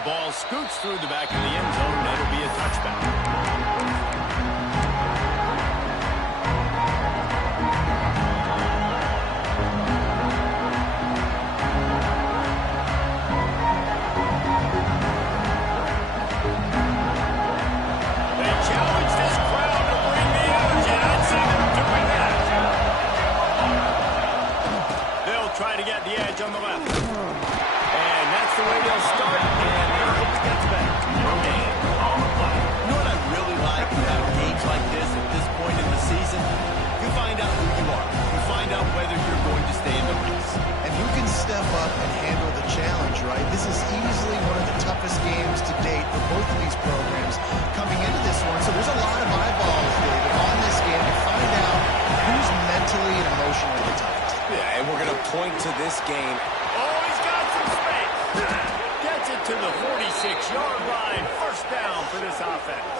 That ball scoots through the back of the end zone. That'll be a touchback. Try to get the edge on the left. And that's the way they'll start, and they hope it gets better. You know what I really like about games like this point in the season? You find out who you are. You find out whether you're going to stay in the race. And who can step up and handle the challenge, right? This is easily one of the toughest games to date for both of these programs coming into this one. So there's a lot of eyeballs, David, on this game to find out who's mentally and emotionally the toughest. Yeah, and we're going to point to this game. Oh, he's got some space. Gets it to the 46-yard line. First down for this offense.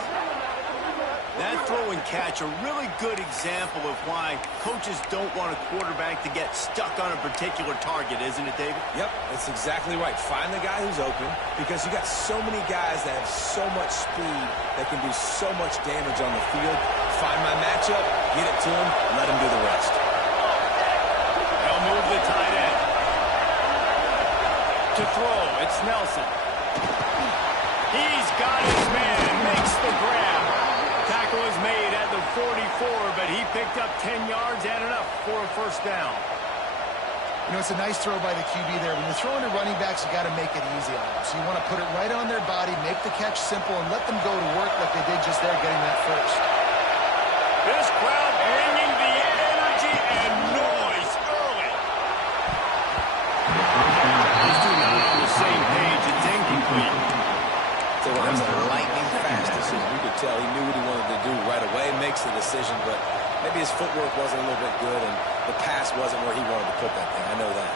That throw and catch, a really good example of why coaches don't want a quarterback to get stuck on a particular target, isn't it, David? Yep, that's exactly right. Find the guy who's open, because you got so many guys that have so much speed that can do so much damage on the field. Find my matchup, get it to him, and let him do the rest. Move the tight end. To throw, it's Nelson. He's got his man, makes the grab. Tackle is made at the 44, but he picked up 10 yards and enough for a first down. You know, it's a nice throw by the QB there. When you're throwing to running backs, you got to make it easy on them. So you want to put it right on their body, make the catch simple, and let them go to work like they did just there, getting that first. This crowd bringing the energy and noise early. These two not on the same page. It's incomplete. So it was a lightning-fast decision. You could tell he knew what he wanted to do right away, makes the decision, but maybe his footwork wasn't a little bit good, and the pass wasn't where he wanted to put that thing. I know that.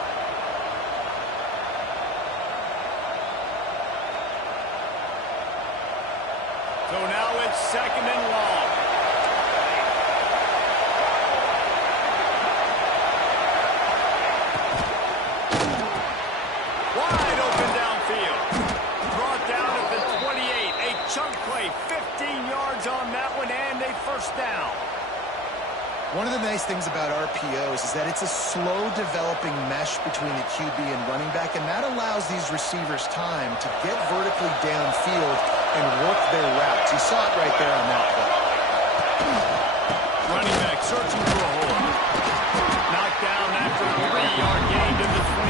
So now it's second and long. Wide open downfield. Brought down at the 28. A chunk play, 15 yards on that one, and a first down. One of the nice things about RPOs is that it's a slow-developing mesh between the QB and running back, and that allows these receivers time to get vertically downfield and work their routes. You saw it right there on that play. Running back searching for a hole. Knocked down after a 3-yard gain to the 25.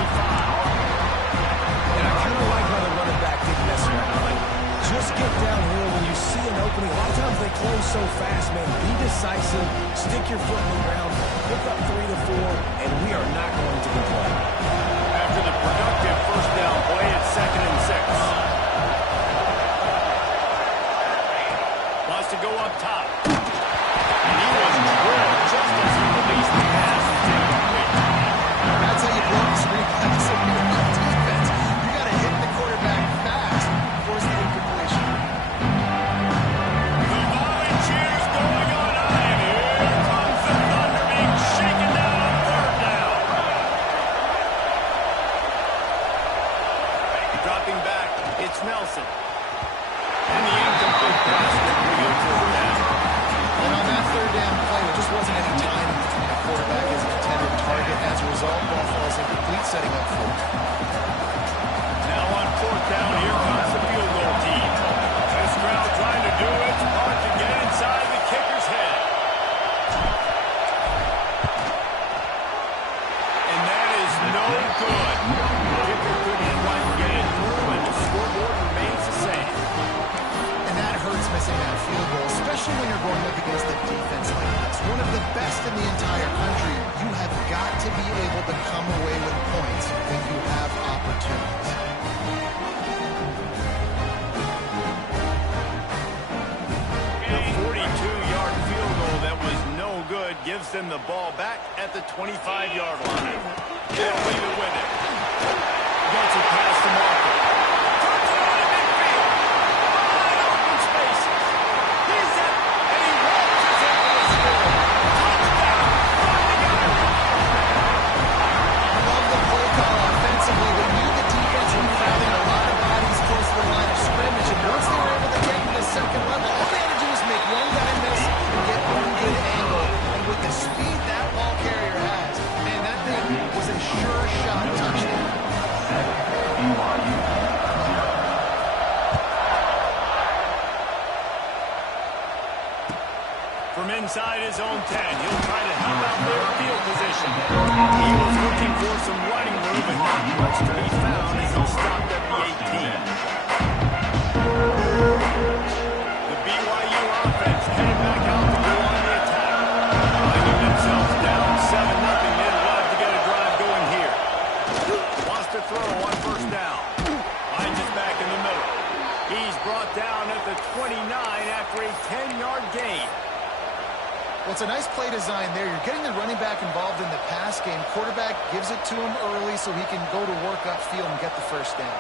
And I kind of like how the running back didn't mess around. Like, just get downhill when you see an opening. A lot of times they close so fast, man. Be decisive, stick your foot in the ground, pick up 3 to 4, and we are not going to complain. After the productive first down play, it's second and 6. Wants to go up top. And he was drilled just as he released the pass. That's how you blow the screen pass if you're on defense. You got to hit the quarterback fast, force the incompletion. The Volunteers going on high, and here comes the Thunder being shaken down on third down. Dropping back, it's Nelson. And the incomplete pass revealed third down. And on that third down play, there just wasn't any time between the quarterback as an intended target. As a result, ball falls incomplete, setting up fourth. Now on fourth down, here comes the field goal team. This crowd trying to do its part to get inside the kicker's head. And that is no good. The kicker couldn't quite get it through, and the scoreboard remains the same. And that hurts missing that field goal, especially when you're going up against a defense like this. One of the best in the entire country. You have got to be able to come away with points when you have opportunities. The 42-yard field goal that was no good gives them the ball back at the 25-yard line. They'll leave it with it. Gets it past the marker. Turns it on to midfield. Wide open spaces. He's it, and he launches it for the score. Touchdown, 49ers. I love the play call offensively. They knew the defense was crowding a lot of bodies close to the inside his own 10. He'll try to help out their field position. He was looking for some running room and not much to be found as he stopped at the 18. The BYU offense headed back out to go on the attack. Finding themselves down 7-0, they'd love to get a drive going here. Wants to throw on first down. Finds it back in the middle. He's brought down at the 29 after a 10-yard gain. Well, it's a nice play design there. You're getting the running back involved in the pass game. Quarterback gives it to him early so he can go to work upfield and get the first down.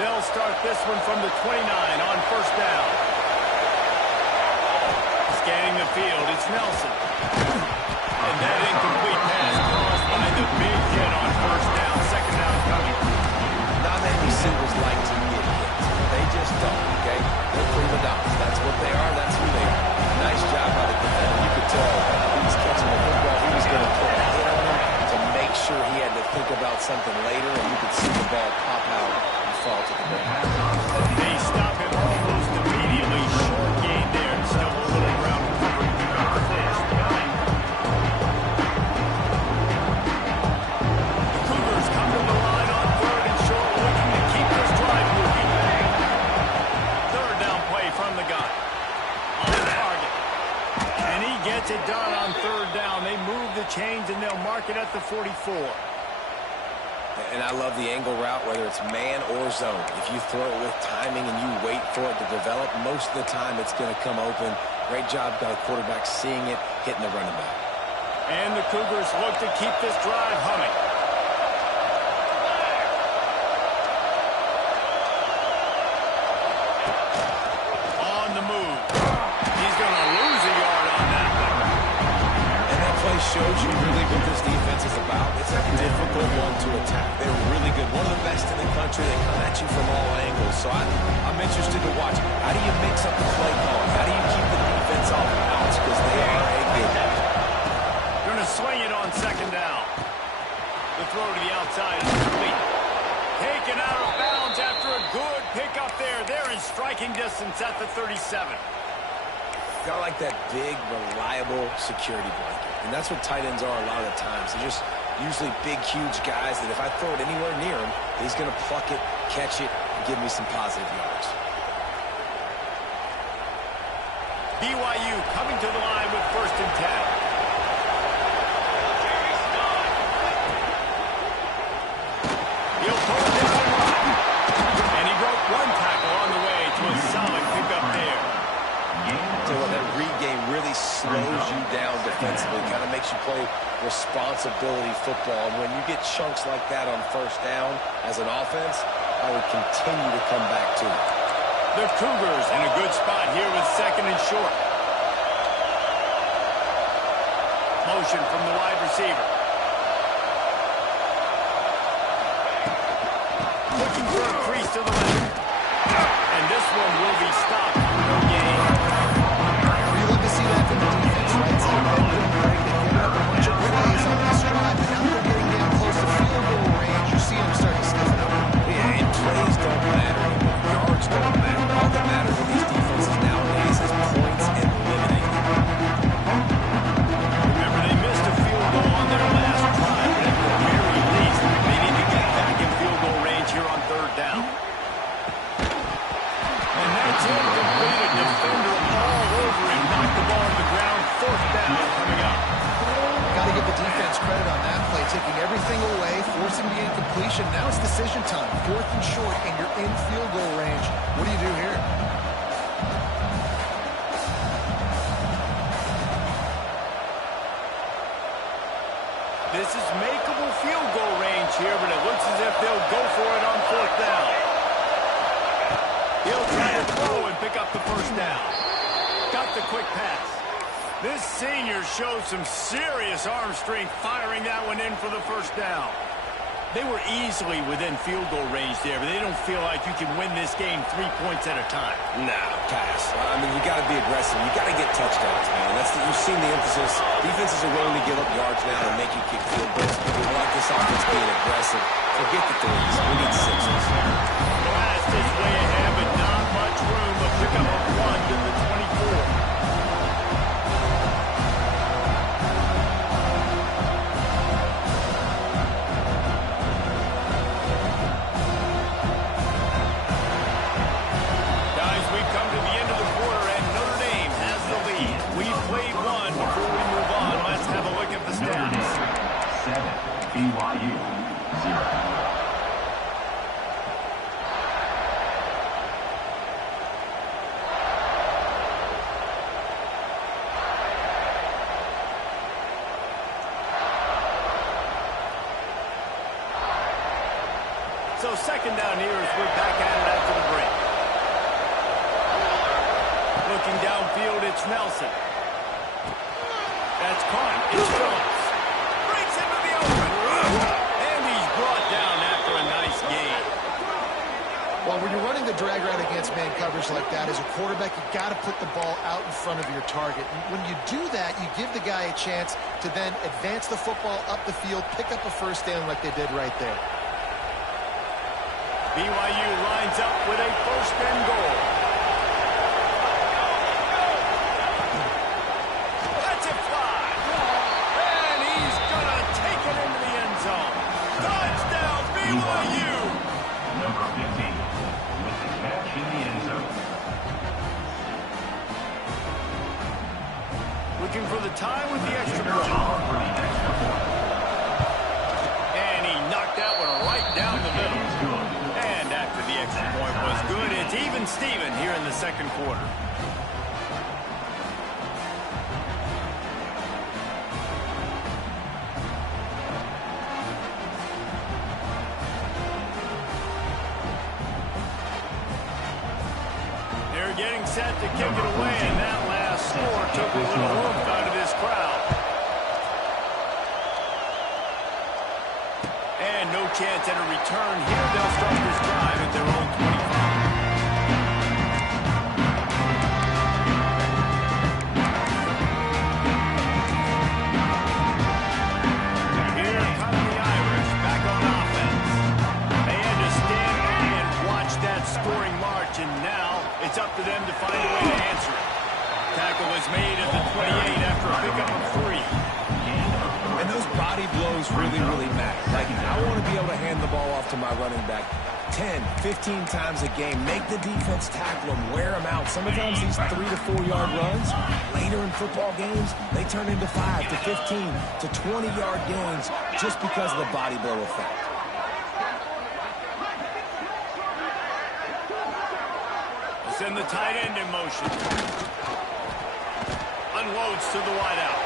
They'll start this one from the 29 on first down. Scanning the field, it's Nelson. And that incomplete pass caused by the big hit on first down. Second down coming. Not many receivers like to get hit. They just don't, okay? They're prima donnas. That's what they are. That's who they are. Nice job by the defender. You could tell he was catching the football. He was going to put a hit on him to make sure he had to think about something later, and you could see the ball pop out and fall to the ground. They stop him almost immediately. Short gain there. Still a little ground covered. The Cougars come to the line on third and short, looking to keep this drive moving. Third down play from the gun. On target. And he gets it done on third down. They move the chains and they'll mark it at the 44. And I love the angle route, whether it's man or zone. If you throw it with timing and you wait for it to develop, most of the time it's going to come open. Great job by the quarterback seeing it, hitting the running back. And the Cougars look to keep this drive humming. On the move. He's going to lose a yard on that one. And that play shows you really what this defense is about. It's a difficult one to attack. They're really good. One of the best in the country. They come at you from all angles. So I'm interested to watch. How do you mix up the play calling? How do you keep the defense off balance? Because they are a good team. Going to swing it on second down. The throw to the outside is complete. Taken out of bounds after a good pickup there. They're in striking distance at the 37. Got like that big, reliable security blanket. And that's what tight ends are a lot of the times. They're just usually big, huge guys that if I throw it anywhere near him, he's going to pluck it, catch it, and give me some positive yards. BYU coming to the line with first and 10. He'll pull it down line. And he broke one tackle on the way to a solid pickup there. So that read game really slows you down defensively, kind of makes you play responsibility football. And when you get chunks like that on first down as an offense, I would continue to come back to it. The Cougars in a good spot here with second and short. Motion from the wide receiver. Looking for a crease to the left. And this one will be stopped. No gain. You love to see that from the defense, right? It's like that good break. They give up a bunch of plays on this drive, and now they're getting down close to field goal range. You're seeing them starting to stiffen up. Yeah, and plays don't matter anymore. Yards don't matter. All that matters with these defenses nowadays is points and limiting. Remember, they missed a field goal on their last drive, but at the very least, they need to get back in field goal range here on third down. And that's incomplete. A defender all over him. Knocked the ball to the ground. Fourth down coming up. Got to give the defense credit on that play, taking everything away, forcing the incompletion. Now it's decision time. Fourth and short, and you're in field goal range. What do you do here? This is makeable field goal range here, but it looks as if they'll go for it on fourth down. He'll try to throw and pick up the first down. Got the quick pass. This senior shows some serious arm strength firing that one in for the first down. They were easily within field goal range there, but they don't feel like you can win this game 3 points at a time. Nah, pass. I mean, you got to be aggressive. You got to get touchdowns, man. You've seen the emphasis. Defenses are willing to give up yards now and make you kick field goals. I like this offense being aggressive. Forget the threes. We need sixes. Blast is way ahead, but not much room. A pick up of 1 to the 24. BYU 0. So second down here as we're back at it after the break. Looking downfield, it's Nelson. That's caught. It's Phillips. Breaks into the open. And he's brought down after a nice gain. Well, when you're running the drag route against man coverage like that, as a quarterback, you got to put the ball out in front of your target. And when you do that, you give the guy a chance to then advance the football up the field, pick up a first down like they did right there. BYU lines up with a first and goal. Lets it fly. And he's going to take it into the end zone. Touchdown, BYU. Number 15 with the catch in the end zone. Looking for the tie with the extra point. And he knocked that one right down the middle. And after the extra point was good, it's even Steven here in the second quarter. They're getting set to kick it away, and that last score took a little oomph out of this crowd. And no chance at a return here. They'll start this drive at their own 25. Here come the Irish back on offense. They had to stand and watch that scoring march, and now it's up to them to find a way to answer it. Tackle was made at the 28 after a pickup of 3. And those body blows really, really matter. Like, I want to be able to hand the ball off to my running back 10, 15 times a game. Make the defense tackle them, wear them out. Sometimes these 3 to 4 yard runs, later in football games, they turn into 5 to 15 to 20 yard gains just because of the body blow effect. Send the tight end in motion. Unloads to the wideout.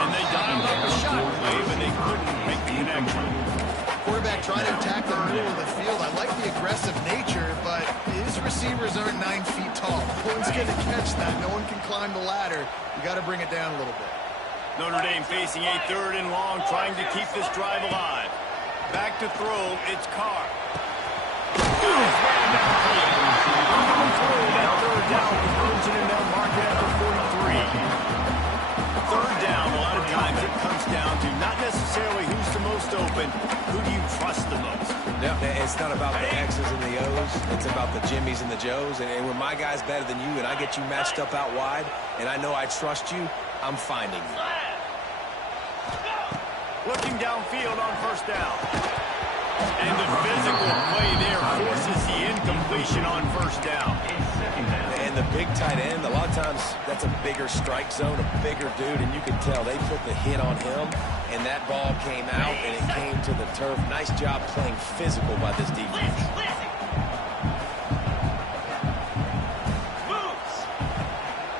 And they dialed up a shot play, but they couldn't make the connection. Quarterback trying to attack the middle of the field. I like the aggressive nature, but his receivers aren't 9 feet tall. No one's going to catch that. No one can climb the ladder. You got to bring it down a little bit. Notre Dame facing a third and long, trying to keep this drive alive. Back to throw, it's Carr. That third down conversion, and they'll mark it at the 43. Third down, a lot of times it comes down to not necessarily who's the most open, who do you trust the most? Yeah, it's not about the X's and the O's. It's about the Jimmies and the Joes. And when my guy's better than you and I get you matched up out wide and I know I trust you, I'm finding you. Looking downfield on first down. And the physical play there forces the incompletion on first down. And the big tight end, a lot of times that's a bigger strike zone, a bigger dude, and you can tell they put the hit on him, and that ball came out, and it came to the turf. Nice job playing physical by this defense.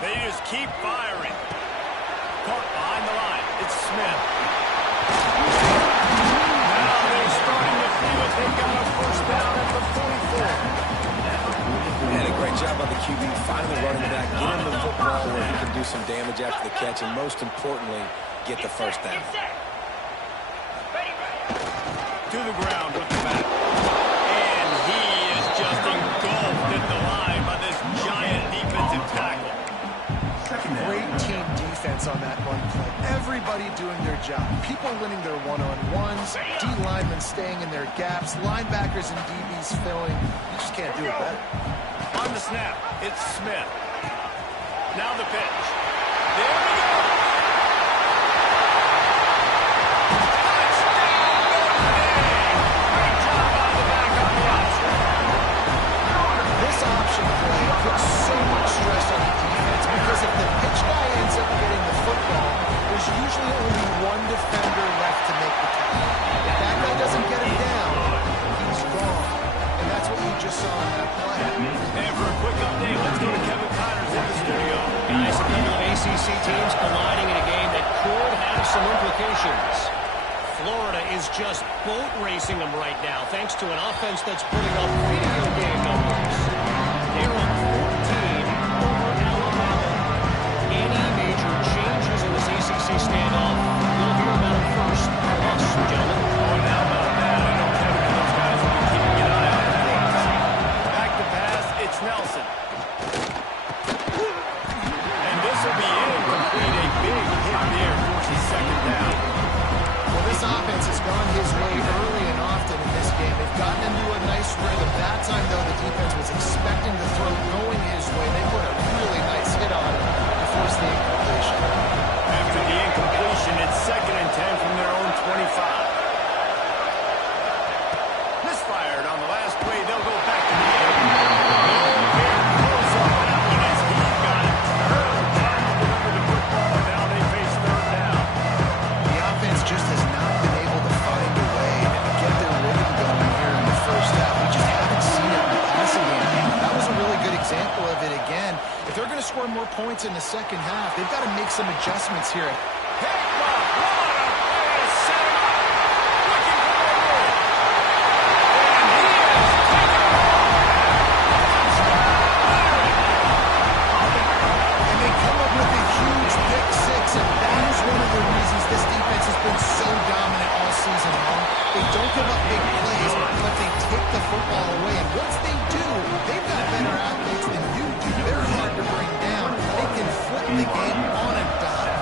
They just keep firing. Caught behind the line. It's Smith. Now they're starting to feel it. They've got a first down at the 44. And a great job by the QB, find the running back, get him the football where he can do some damage after the catch, and most importantly, get the first down. To the ground with the bat. And he is just engulfed at the line by this giant defensive tackle. Great team defense on that run play. Everybody doing their job. People winning their one-on-ones, D linemen staying in their gaps, linebackers and DBs filling. You just can't do it better. On the snap, it's Smith. Now the pitch. There we go. Touchdown, Notre Dame. Great job on the back on the option. This option play puts so much stress on the defense because if the pitch guy ends up getting the football, there's usually only one defender left to make the tackle. ACC teams colliding in a game that could have some implications. Florida is just boat racing them right now, thanks to an offense that's putting up video game numbers. They're up 14 over Alabama. Any major changes in this ACC standoff, you'll hear about it first from us, gentlemen. Oh, now about that. I know Kevin and those guys will be keeping an eye out for us. Back to pass, it's Nelson. And this will be incomplete. A big hit there forces second down. Well, this offense has gone his way early and often in this game. They've gotten into a nice rhythm. That time, though, the defense was expecting the throw going his way. They put a really nice hit on it to force the incompletion. After the incompletion, it's 2nd and 10 from their own 25. Misfired on the last play. They'll go back to the air. Very close on that one as he got it. Early time to deliver the football, and now they face 3rd down. The offense just has not been able to find a way to get their rhythm going here in the first half. We just haven't seen it in the passing game. That was a really good example of it again. If they're going to score more points in the second half, they've got to make some adjustments here. Hancock, what a play to set him up. Looking for the goal. And he has taken it all. And they come up with a huge pick six, and that is one of the reasons this defense has been so dominant all season long. They don't give up big plays, but they take the football away. And once they do, they've got better athletes than you do. They're hard to bring down. They can flip the game on a dime.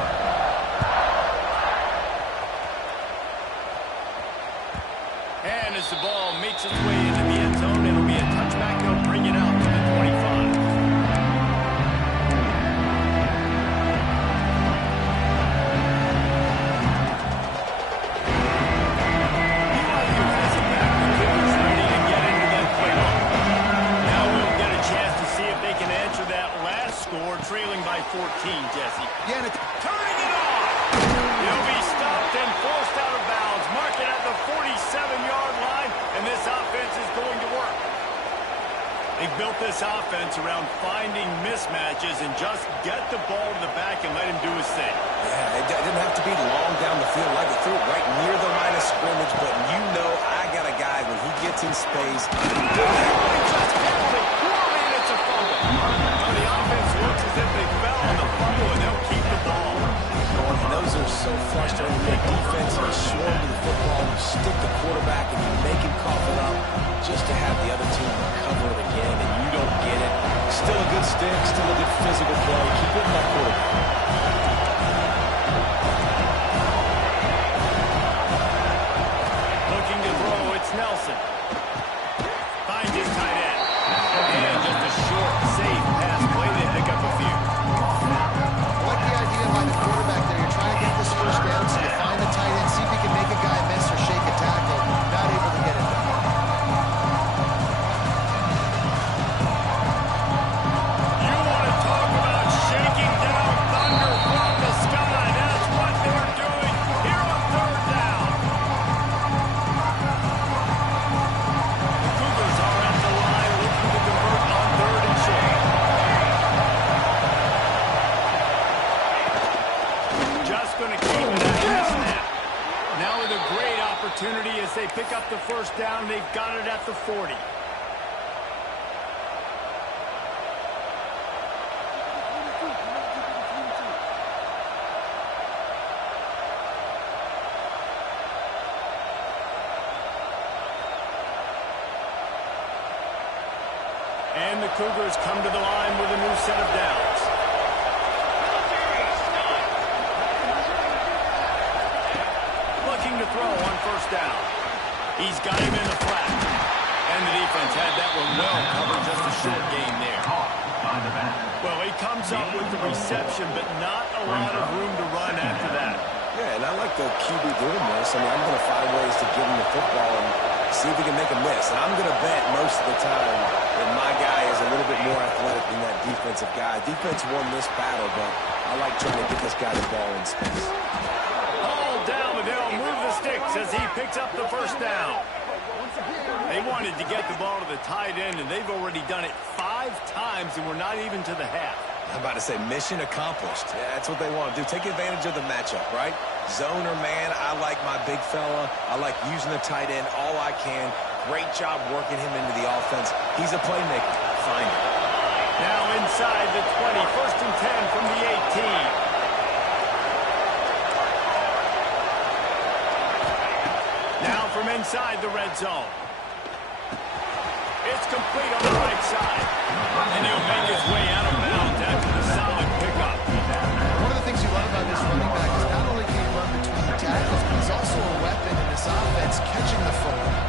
And as the ball makes its way into the end zone, it'll be a touchback. They'll bring it out to the 25. BYU has it back. The Cougars ready to get into that playbook. Now we'll get a chance to see if they can answer that last score, trailing by 14, Jesse. Yeah, and it's Turning it on! He'll be stopped and forced out of bounds. Mark it at the 47-yard line, and this offense is going to work. They've built this offense around finding mismatches and just get the ball to the back and let him do his thing. Yeah, it didn't have to be long down the field. Like it threw it right near the line of scrimmage, but you know I got a guy when he gets in space. Just handled it poorly, and it's a fumble. Now the offense looks as if they fell on the fumble, and they'll keep the ball. And those are so frustrating. You defense, you swarm to the football, you stick the quarterback, and you make him cough it up just to have the other team recover it again, and you don't get it. Still a good stick, still a good physical play. Keep hitting that quarterback. Looking to throw, it's Nelson. Finds his tight end. And just a short, safe pass play. They pick up a few. I like the idea by the quarterback there. You're trying to get this first down, so you find the tight end, see if you can make a guy miss or shake a tackle. Not able to get it done. You want to talk about shaking down thunder from the sky. That's what they're doing here on 3rd down. The Cougars are at the line looking to convert on 3rd and short. Just going to keep it at the snap. Now with a great opportunity as they pick up the first down. They've got it at the 40. And the Cougars come to the line with a new set of downs. Looking to throw on 1st down. He's got him in the flat. And the defense had that one well covered. Just a short gain there. Well, he comes up with the reception, but not a lot of room to run after that. Yeah, and I like the QB doing this. I mean, I'm going to find ways to give him the football and see if he can make a miss. And I'm going to bet most of the time that my guy is a little bit more athletic than that defensive guy. Defense won this battle, but I like trying to get this guy the ball in space. All down, but they'll move the sticks as he picks up the first down. They wanted to get the ball to the tight end, and they've already done it 5 times, and we're not even to the half. I'm about to say mission accomplished. Yeah, that's what they want to do. Take advantage of the matchup, right? Zone or man, I like my big fella. I like using the tight end all I can. Great job working him into the offense. He's a playmaker. Find him. Now inside the 20, 1st and 10 from the 18. Now from inside the red zone. It's complete on the right side. And he'll make his way out of bounds after the solid pickup. One of the things you love about this running back is not only can he run between the tackles, but he's also a weapon in this offense catching the football.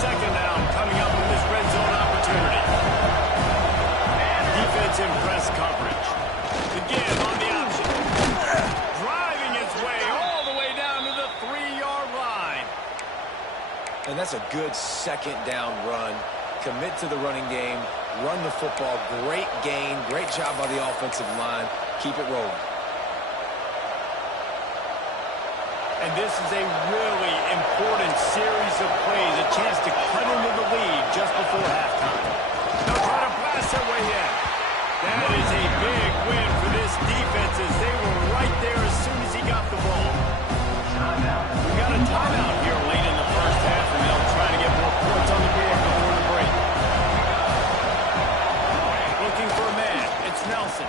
Second down coming up with this red zone opportunity. Defense in press coverage. Again on the option. Driving his way all the way down to the 3-yard line. And that's a good second down run. Commit to the running game. Run the football. Great gain. Great job by the offensive line. Keep it rolling. And this is a really important series of plays. A chance to cut into the lead just before halftime. They'll try to blast their way in. That is a big win for this defense as they were right there as soon as he got the ball. We got a timeout here late in the first half, and they'll try to get more points on the board before the break. Looking for a man. It's Nelson.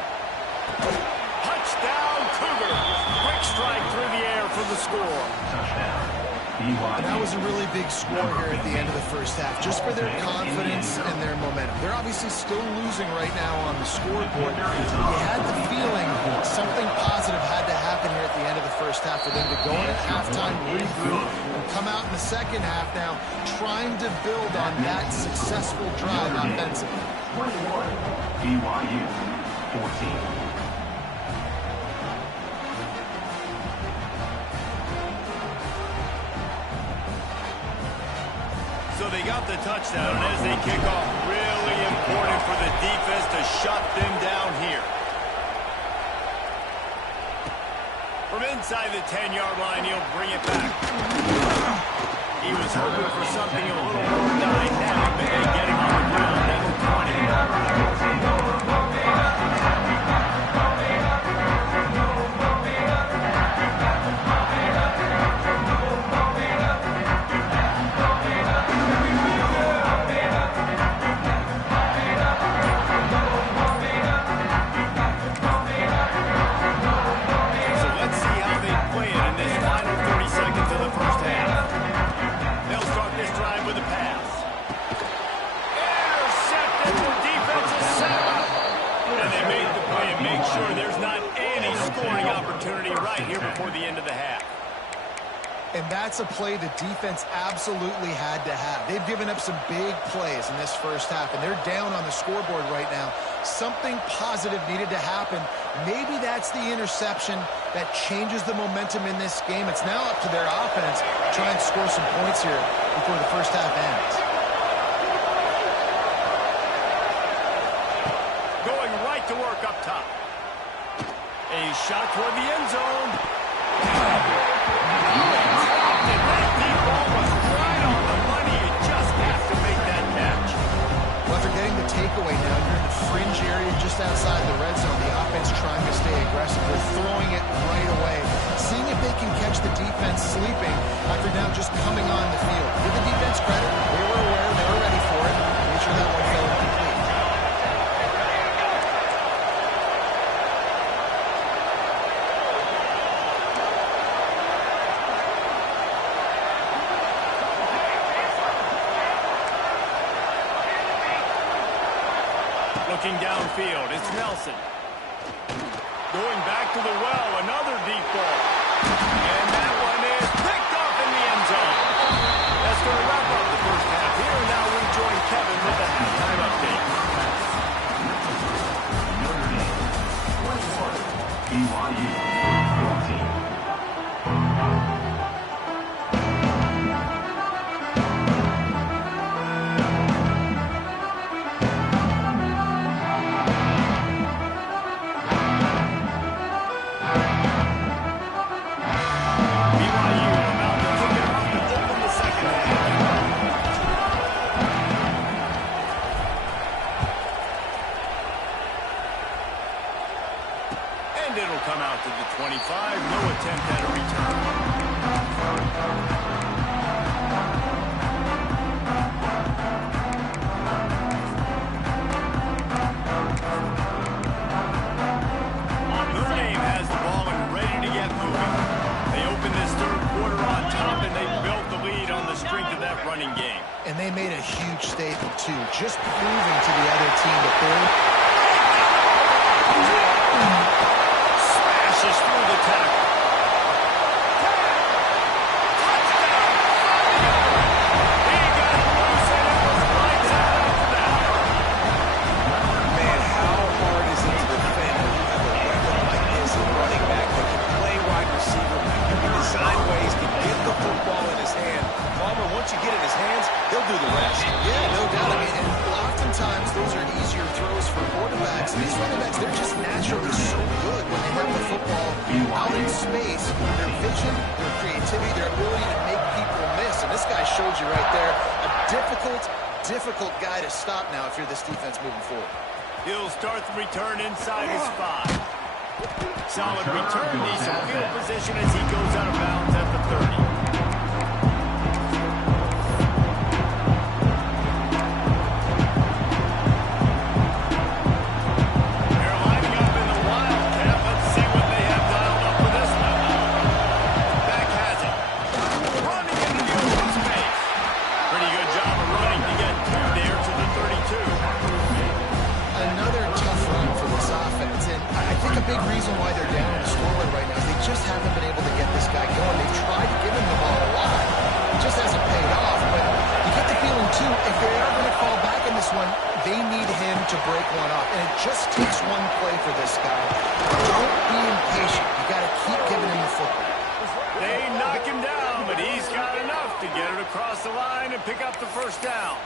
Touchdown, Cougars. Quick strike through the air for the score. And that was a really big score here at the end of the first half, just for their confidence and their momentum. They're obviously still losing right now on the scoreboard. You had the feeling something positive had to happen here at the end of the first half for them to go into halftime, regroup, and come out in the second half now trying to build on that successful drive offensively. 21, BYU 14. So they got the touchdown, and as they kick off, really important for the defense to shut them down here. From inside the 10-yard line, he'll bring it back. He was hoping for something a little more dynamic, but they get him on the ground at the 20. And that's a play the defense absolutely had to have. They've given up some big plays in this first half, and they're down on the scoreboard right now. Something positive needed to happen. Maybe that's the interception that changes the momentum in this game. It's now up to their offense to try and score some points here before the first half ends. Going right to work up top. A shot toward the end zone. Takeaway now. You're in the fringe area just outside the red zone. The offense trying to stay aggressive. They're throwing it right away. Seeing if they can catch the defense sleeping after now just coming on the field. Give the defense credit. They were aware. They were ready for it. Make sure that one fell incomplete. Looking downfield, it's Nelson. Going back to the well, another deep ball. And that one is picked off in the end zone. That's going to wrap up the first half here. Now we join Kevin with the halftime update. Notre Dame 21, BYU 14. BYU about to kick it off to open the second half. And it'll come out to the 25. No attempt at a return. Notre Dame has the ball and ready to get moving. They opened this third quarter on top, and they built the lead on the strength of that running game. And they made a huge statement, too, just proving to the other team that they're... Smashes through the tackle. Touchdown! He got loose, and it was lights out after that. Man, how hard is it to defend when you have a weapon like this in running back that can play wide receiver? You can design ways to get the football in his hand. Palmer, once you get it in his hands, he'll do the rest. Yeah, no doubt. I mean, and oftentimes those are easier throws for quarterbacks. These running backs, they're just naturally so good when they have the football out in space. Their vision, their creativity, their ability to make people miss. And this guy showed you right there a difficult guy to stop now if you're this defense moving forward. He'll start the return inside his 5. Solid return, decent field position as he goes out of bounds at the 30. Big reason why they're down in the scoreboard right now is they just haven't been able to get this guy going. They've tried to give him the ball a lot. It just hasn't paid off. But you get the feeling, too, if they are going to fall back in this one, they need him to break one off. And it just takes one play for this guy. Don't be impatient. You got to keep giving him the football. They knock him down, but he's got enough to get it across the line and pick up the first down.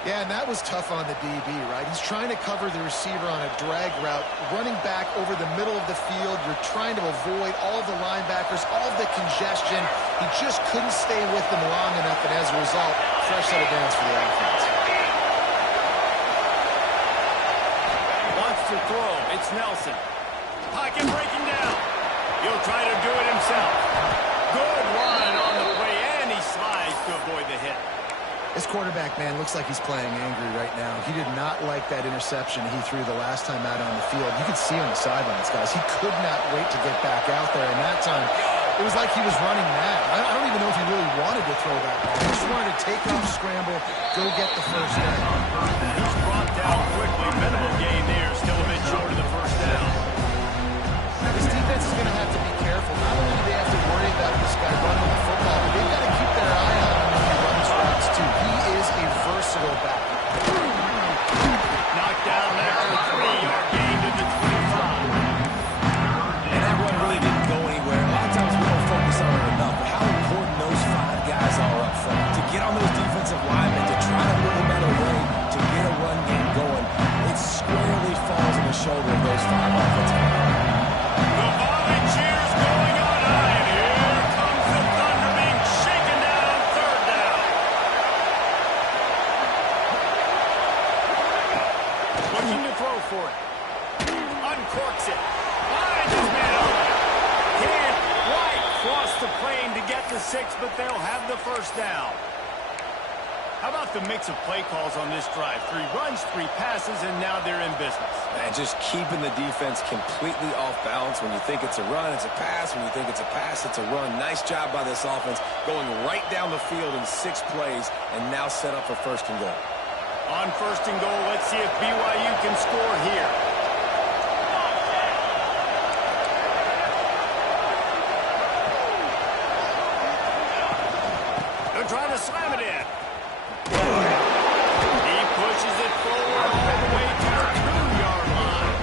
Yeah, and that was tough on the DB, right? He's trying to cover the receiver on a drag route, running back over the middle of the field. You're trying to avoid all the linebackers, all the congestion. He just couldn't stay with them long enough, and as a result, fresh set of downs for the offense. Wants to throw. It's Nelson. Pocket breaking down. He'll try to do it himself. Good run on the play, and he slides to avoid the hit. This quarterback, man, looks like he's playing angry right now. He did not like that interception he threw the last time out on the field. You could see on the sidelines, guys. He could not wait to get back out there, and that time, it was like he was running mad. I don't even know if he really wanted to throw that ball. He just wanted to take off, scramble, go get the first down. He's brought down quickly. Minimal gain there, still a bit short of the first down. This defense is going to have to be careful. Not only do they have to worry about this guy running the football, but they've got to keep their eye on him when he runs routes, too. He is a versatile back. Knocked down after a 3-yard gain to the 25. And that run really didn't go anywhere. A lot of times we don't focus on it enough, but how important those 5 guys are up front. To get on those defensive linemen, to try to move them out of the way, to get a run game going, it squarely falls on the shoulder of those 5 offensive linemen. The Volunteers going on high, and here comes the Thunder being shaken down on third down. Looking to throw for it. Uncorks it. Finds his man open. Can't quite cross the plane to get the 6, but they'll have the first down. How about the mix of play calls on this drive? 3 runs, 3 passes, and now they're in business. And just keeping the defense completely off balance. When you think it's a run, it's a pass. When you think it's a pass, it's a run. Nice job by this offense going right down the field in 6 plays and now set up for first and goal. On first and goal, let's see if BYU can score here. They're trying to slam it in. He pushes it forward all the way to the 2-yard line.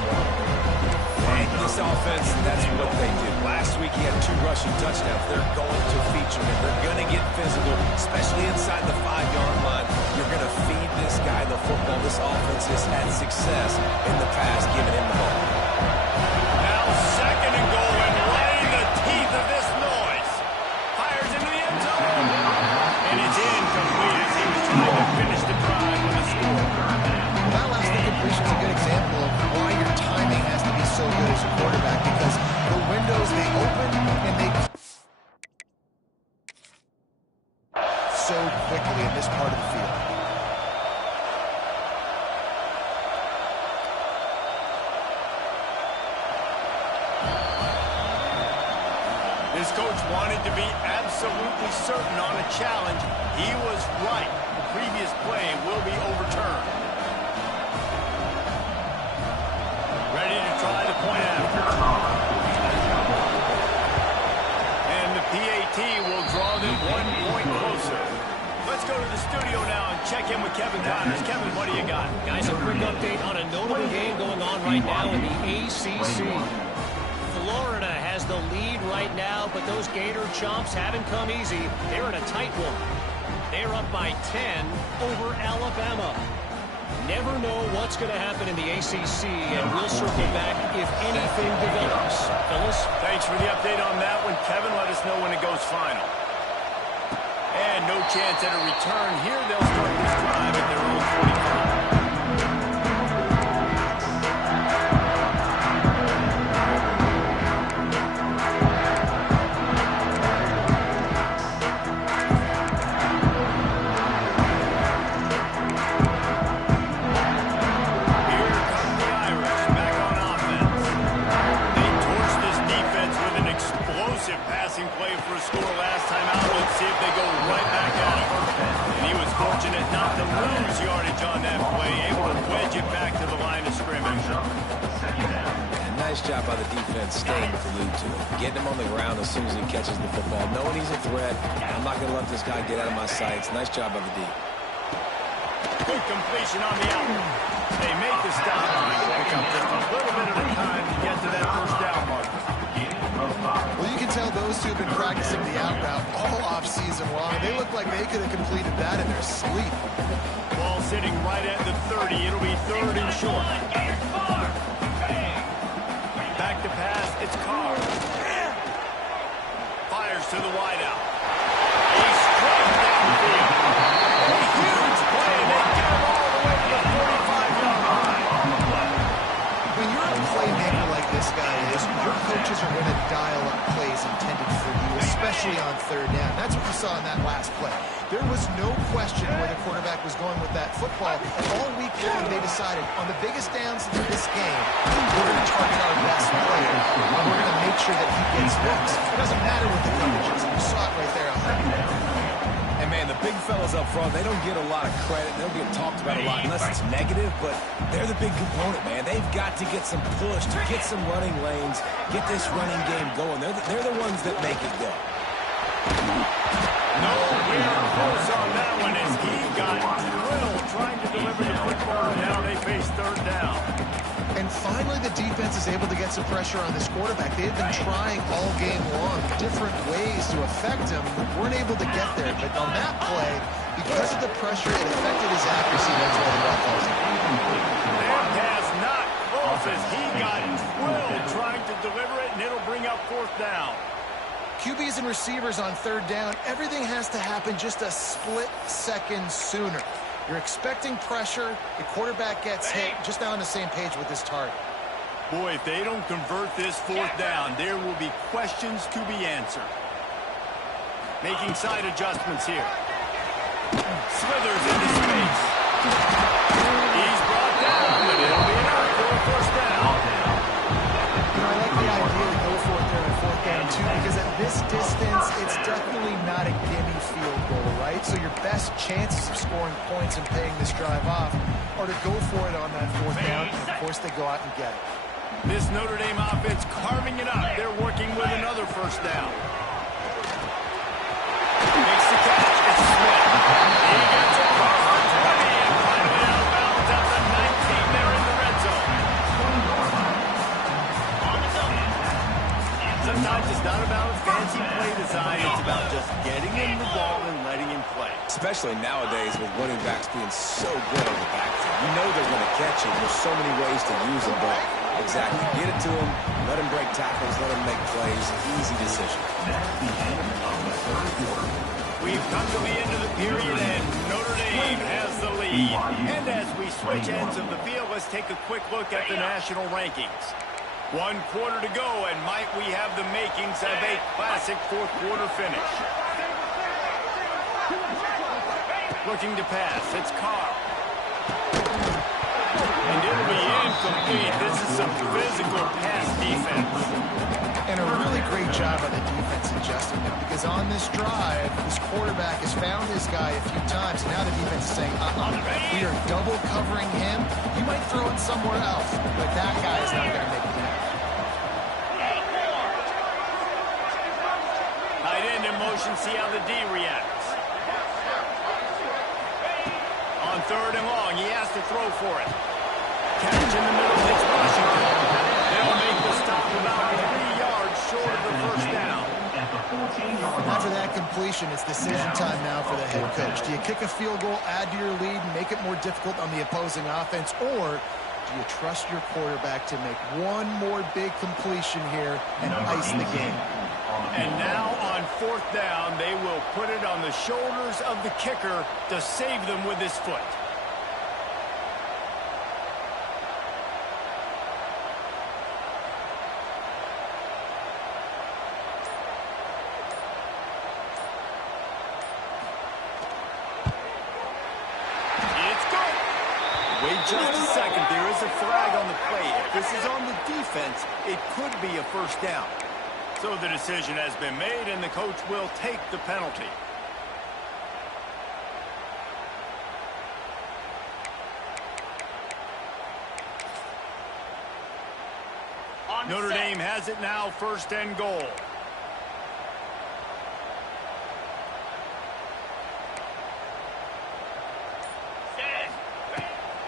And this offense, that's what they do. Last week he had 2 rushing touchdowns. They're going to feature him. They're going to get physical, especially inside the 5-yard line. You're going to feed this guy the football. This offense has had success in the past giving him the ball. Now second and goal, and right in the teeth of this noise. Fires into the end zone. And it's incomplete as he was trying to finish the drive with a score. That last incompletion is a good example of why your timing has to be so good as a so quickly in this part of the field. His coach wanted to be absolutely certain on a challenge. He was right. The previous play will be overturned. Ready to try the point after. And the PAT will draw them 1 point closer. Let's go to the studio now and check in with Kevin Connors. Kevin, what do you got? Guys, a quick update on a notable game going on right now in the ACC. Florida has the lead right now, but those Gator Chomps haven't come easy. They're in a tight one. They're up by 10 over Alabama. Never know what's going to happen in the ACC, and we'll circle back if anything develops. Phyllis? Thanks for the update on that one, Kevin. Let us know when it goes final. And no chance at a return here. They'll start this drive at their own 45. Play for a score last time out. Let's see if they go right back at it. And he was fortunate not to lose yardage on that play, able to wedge it back to the line of scrimmage. And nice job by the defense staying glued to him, getting him on the ground as soon as he catches the football, knowing he's a threat. I'm not going to let this guy get out of my sights. Nice job by the D. Good completion on the out. They made the stop. Pick up just a little bit of time to get to that first down marker. Well, you can tell those two have been practicing the out route all off-season long. They look like they could have completed that in their sleep. Ball sitting right at the 30. It'll be 3rd and short. Back to pass. It's Carr. Fires to the wideout. He's straight down the field. A huge play, and they get him all the way to the 45-yard line. When you're a playmaker like this guy is, your coaches are going to dial up plays intended for you, especially on 3rd down. That's what we saw in that last play. There was no question where the quarterback was going with that football. All week long, they decided on the biggest downs of this game, we're going to target our best player, and we're going to make sure that he gets looks. It doesn't matter what the coverage is. You saw it right there. And man, the big fellas up front, they don't get a lot of credit. They don't get talked about a lot unless it's negative, but they're the big component, man. They've got to get some push, to get some running lanes, get this running game going. They're the ones that make it go. Nowhere close on that one as he got drilled trying to deliver the football. Now they face 3rd down. And finally, the defense is able to get some pressure on this quarterback. They've been trying all game long different ways to affect him, but weren't able to get there. But on that play, because of the pressure, it affected his accuracy. That's why the ball falls in. That pass not close as he got drilled trying to deliver it, and it'll bring up 4th down. QBs and receivers on 3rd down, everything has to happen just a split second sooner. You're expecting pressure, the quarterback gets hit, just not on the same page with this target. Boy, if they don't convert this 4th down, there will be questions to be answered. Making side adjustments here. Slithers into space. He's brought down, but it'll be enough for a 1st down. I like the idea to go for it there on 4th down, too, because at this distance, it's definitely not a gimme field goal, right? So your best chances of scoring points and paying this drive off are to go for it on that 4th down, and of course they go out and get it. This Notre Dame offense carving it up. They're working with another 1st down. Makes the catch. It's Smith. He gets across the 20 and finally out of bounds at the 19 there in the red zone. Sometimes it's not about a fancy play design. It's about just getting him the ball and letting him play. Especially nowadays with running backs being so good on the backfield. You know they're going to catch him. There's so many ways to use them, but exactly. Get it to him, let him break tackles, let him make plays. Easy decision. We've come to the end of the period, and Notre Dame has the lead. And as we switch ends of the field, let's take a quick look at the national rankings. 1 quarter to go, and might we have the makings of a classic 4th quarter finish. Looking to pass. It's Carl. And it'll be incomplete. This is some physical pass defense. And a really great job by the defense adjusting him, because on this drive, this quarterback has found this guy a few times, and now the defense is saying, we are double covering him. You might throw it somewhere else, but that guy is not going to make it happen. Tight end in motion, see how the D reacts. On 3rd and long, he has to throw for it. Catch in the middle, it's Washington. They'll make the stop about 3 yards short of the first down. After that completion, it's decision time now for the head coach. Do you kick a field goal, add to your lead, and make it more difficult on the opposing offense, or do you trust your quarterback to make one more big completion here and ice the game? And now on 4th down, they will put it on the shoulders of the kicker to save them with his foot. Wait just a second. There is a flag on the play. If this is on the defense, it could be a first down. So the decision has been made, and the coach will take the penalty. Notre Dame has it now, 1st and goal.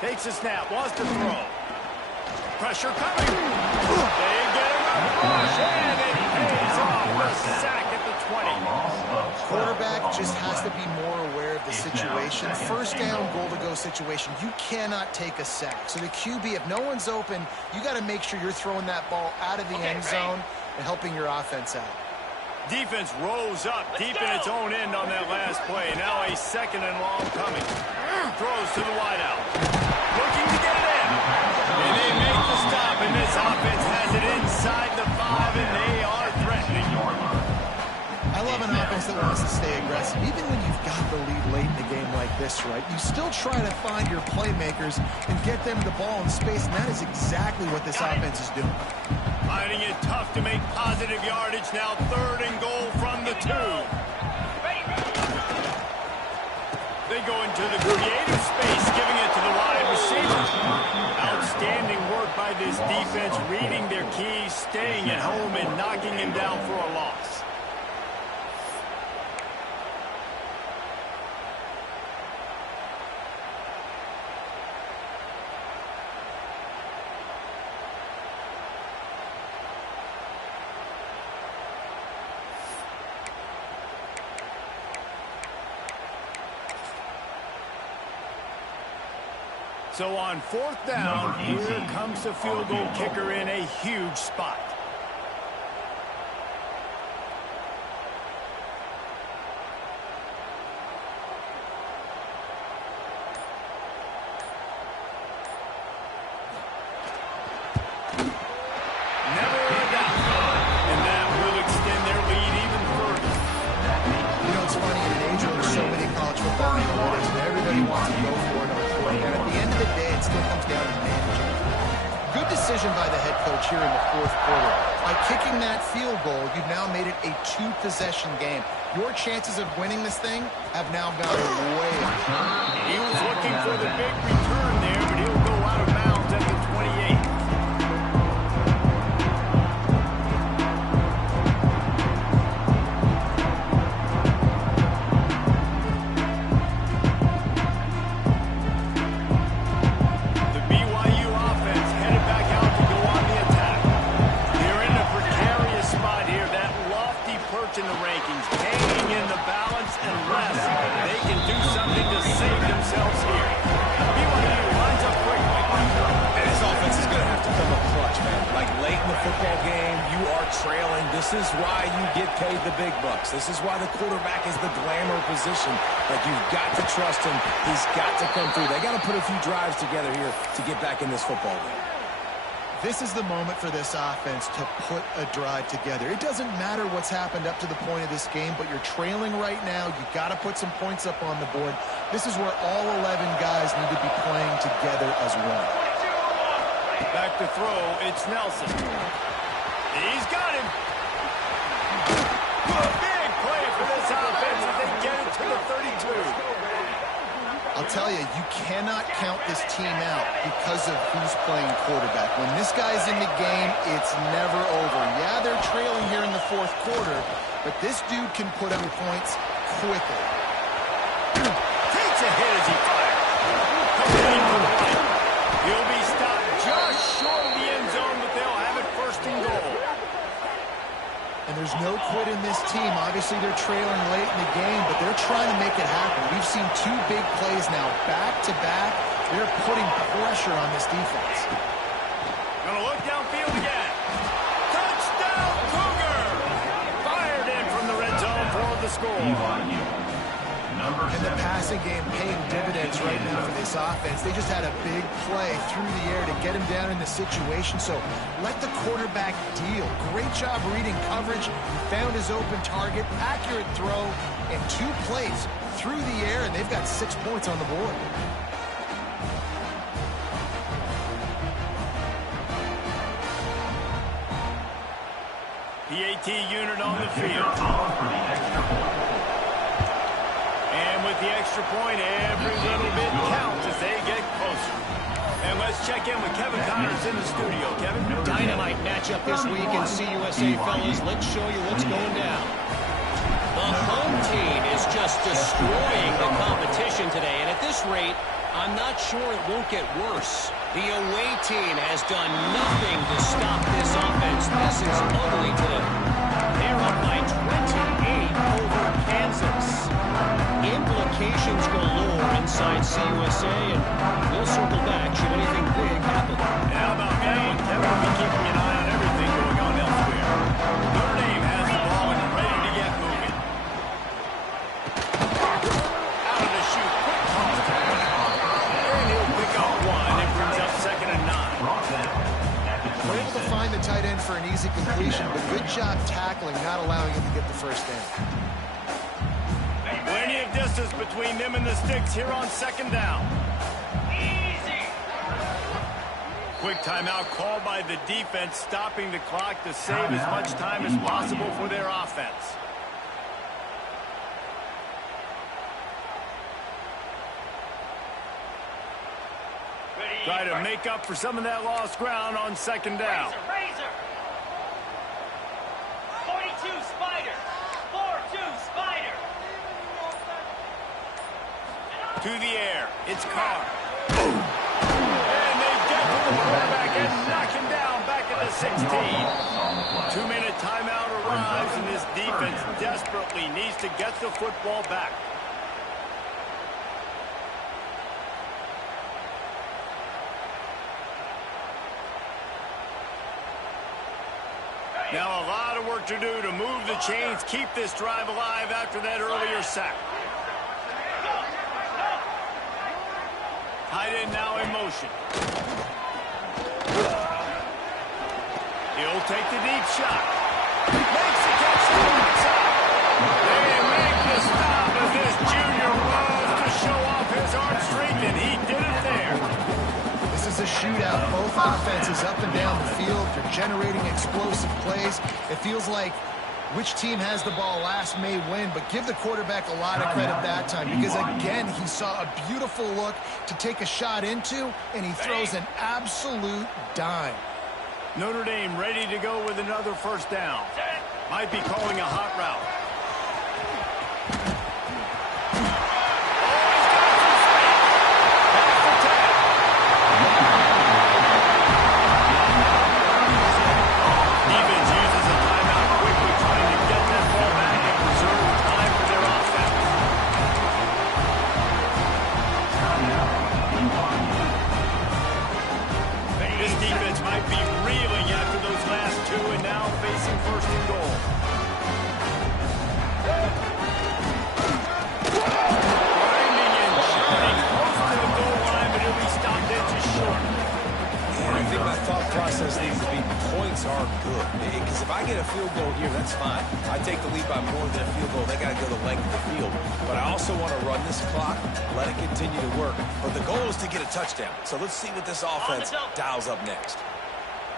Takes a snap, wants to throw. Pressure coming. They get him up, rush, and it pays off. A sack at the 20. Quarterback just has to be more aware of the situation. 1st down, goal-to-go situation. You cannot take a sack. So the QB, if no one's open, you got to make sure you're throwing that ball out of the end zone and helping your offense out. Defense rose up deep in its own end on that last play. Now a 2nd and long coming. Throws to the wideout. Looking to get it in. And they make the stop, and this offense has it inside the 5, and they are threatening. I love an offense that wants to stay aggressive. Even when you've got the lead late in a game like this, right, you still try to find your playmakers and get them the ball in space, and that is exactly what this offense is doing. Finding it tough to make positive yardage. Now 3rd and goal from the 2. They go into the creative space, giving it to the wide receiver. Outstanding work by this defense, reading their keys, staying at home, and knocking him down for a loss. So on 4th down, here comes the field goal kicker in a huge spot. Never a doubt. And that will extend their lead even further. You know, it's funny, in an age where there's so many college football analytics, and everybody wants to go for it. And at the end of the day, it still comes down to managing. Good decision by the head coach here in the 4th quarter. By kicking that field goal, you've now made it a 2-possession game. Your chances of winning this thing have now gone way up. He was looking for the big return there, but he'll go out of bounds at the 28. In the rankings, hanging in the balance unless they can do something to save themselves here. BYU lines up quickly. And this offense is going to have to come up clutch, man. Like late in the football game, you are trailing. This is why you get paid the big bucks. This is why the quarterback is the glamour position. Like, you've got to trust him. He's got to come through. They got to put a few drives together here to get back in this football game. This is the moment for this offense to put a drive together. It doesn't matter what's happened up to the point of this game, but you're trailing right now. You got to put some points up on the board. This is where all 11 guys need to be playing together as one. Back to throw, it's Nelson. He's got him. Big play for this offense as they get it to the 32. I'll tell you, you cannot count this team out because of who's playing quarterback. When this guy's in the game, it's never over. Yeah, they're trailing here in the fourth quarter, but this dude can put up points quickly. Takes a hit as he fires. Coming to the right. He'll be stopped just short of the end zone, but they'll have it first and goal. And there's no quit in this team. Obviously, they're trailing late in the game, but they're trying to make it happen. We've seen two big plays now, back-to-back. They're putting pressure on this defense. Gonna look downfield again. Touchdown, Cougar! Fired in from the red zone for the score. And the passing game paying dividends right now for this offense. They just had a big play through the air to get him down in the situation. So let the quarterback deal. Great job reading coverage. Found his open target. Accurate throw. And 2 plays through the air, and they've got 6 points on the board. PAT unit on the field. And with the extra point, every little bit counts as they get closer. And let's check in with Kevin Connors in the studio. Kevin? Dynamite matchup this week in CUSA, fellas. Let's show you what's going down. The home team is just destroying the competition today. And at this rate, I'm not sure it won't get worse. The away team has done nothing to stop this offense. This is ugly today. They're up by 28 over Kansas. Implications galore inside CUSA, and we'll circle back should anything big happen. How about that one? Kevin will be keeping an eye on everything going on elsewhere. Notre Dame has the ball and ready to get moving. Out of the chute, quick toss. And he'll pick up 1. It brings up 2nd and 9. We're able to find the tight end for an easy completion, but good job tackling, not allowing him to get the first down. Plenty of distance between them and the sticks here on 2nd down. Easy. Quick timeout called by the defense, stopping the clock to save as much time as possible for their offense. Try to make up for some of that lost ground on 2nd down. Razor. 42 Spider. 4-2 Spider. To the air. It's Carr. And they get to the quarterback and knock him down back at the 16. 2-minute timeout arrives, and this defense desperately needs to get the football back. Now a lot of work to do to move the chains, keep this drive alive after that earlier sack. Tight end now in motion. He'll take the deep shot. Makes the catch to the outside. They make the stop as this junior loves to show off his arm strength, and he did it there. This is a shootout. Both offenses up and down the field. They're generating explosive plays. It feels like which team has the ball last may win, but give the quarterback a lot of credit that time because, again, he saw a beautiful look to take a shot into, and he throws an absolute dime. Notre Dame ready to go with another first down. Might be calling a hot route. points are good. Because if I get a field goal here, that's fine. I take the lead by more than a field goal. They got to go the length of the field. But I also want to run this clock, let it continue to work. But the goal is to get a touchdown. So let's see what this offense dials up next.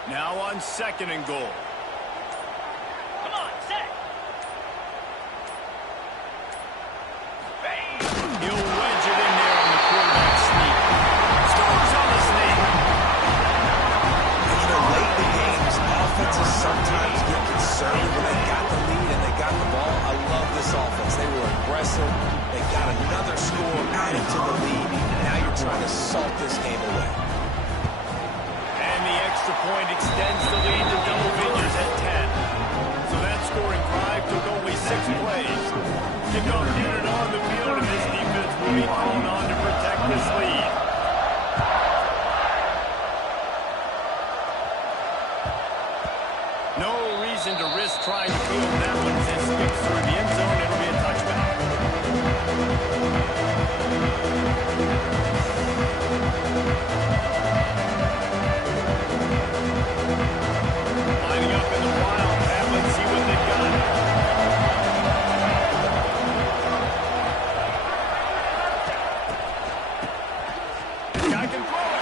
Now on 2nd and goal. Come on, set. He'll wedge it in there on the quarterback sneak. Scores on the sneak. You know, late in the games, offenses sometimes get conservative when they got the lead and they got the ball. I love this offense. They were aggressive. They got another score added to the lead. Now you're trying to salt this game away. And the extra point extends the lead to double figures at 10. So that scoring drive took only 6 plays. Kickoff unit on the field, and this defense will be called on to protect this lead. No reason to risk trying to field that one as it skips through the end zone. It'll be a touchdown. Lining up in the wildcat. Let's see what they've got. Guy can throw it.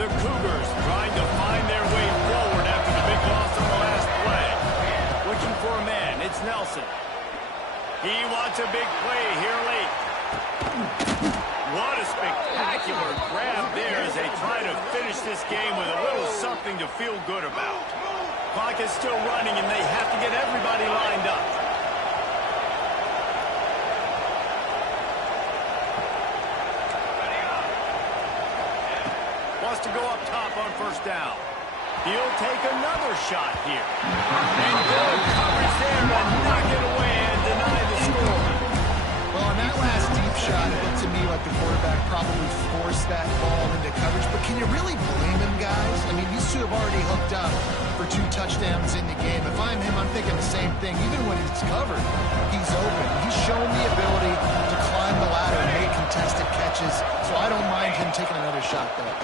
The Cougars trying to find their way forward after the big loss on the last play. Looking for a man. It's Nelson. He wants a big play here late. What a spectacular grab there as they try to finish this game with a little something to feel good about. Clock is still running, and they have to get everybody lined up. Wants to go up top on 1st down. He'll take another shot here. And good coverage there to knock it away and deny the score. Well, on that last deep shot, it looked to me like the quarterback probably forced that ball into coverage. But can you really blame him, guys? I mean, these two have already hooked up for 2 touchdowns in the game. If I'm him, I'm thinking the same thing. Even when he's covered, he's open. He's shown the ability to climb the ladder and make contested catches. So I don't mind him taking another shot, though.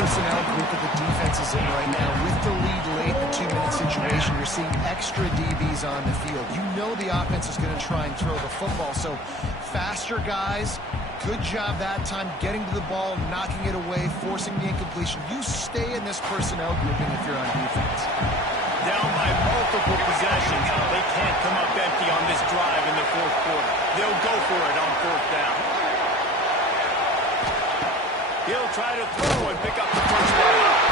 Personnel group that the defense is in right now. With the lead late in the 2-minute situation, you're seeing extra DBs on the field. You know the offense is going to try and throw the football, so faster guys, good job that time getting to the ball, knocking it away, forcing the incompletion. You stay in this personnel grouping if you're on defense. Down by multiple possessions. They can't come up empty on this drive in the 4th quarter. They'll go for it on 4th down. He'll try to throw and pick up the first down.